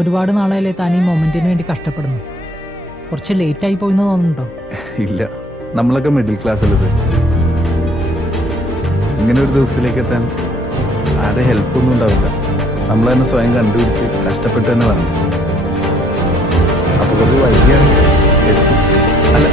ഒരുപാട് നാളായല്ലേ താൻ ഈ മൊമെന്റിന് വേണ്ടി കഷ്ടപ്പെടുന്നു. കുറച്ച് ലേറ്റ് ആയി പോയിന്ന് തോന്നുന്നുണ്ടോ? ഇല്ല, നമ്മളൊക്കെ മിഡിൽ ക്ലാസ്സിൽ ഇങ്ങനെ ഒരു ദിവസത്തിലേക്ക് എത്താൻ ആരുടെ ഹെൽപ്പൊന്നും ഉണ്ടാവില്ല. നമ്മൾ തന്നെ സ്വയം കണ്ടുപിടിച്ച് കഷ്ടപ്പെട്ട് തന്നെ വേണം. അപ്പൊ കുറച്ച് വൈകിയാണ് എത്തും. അല്ല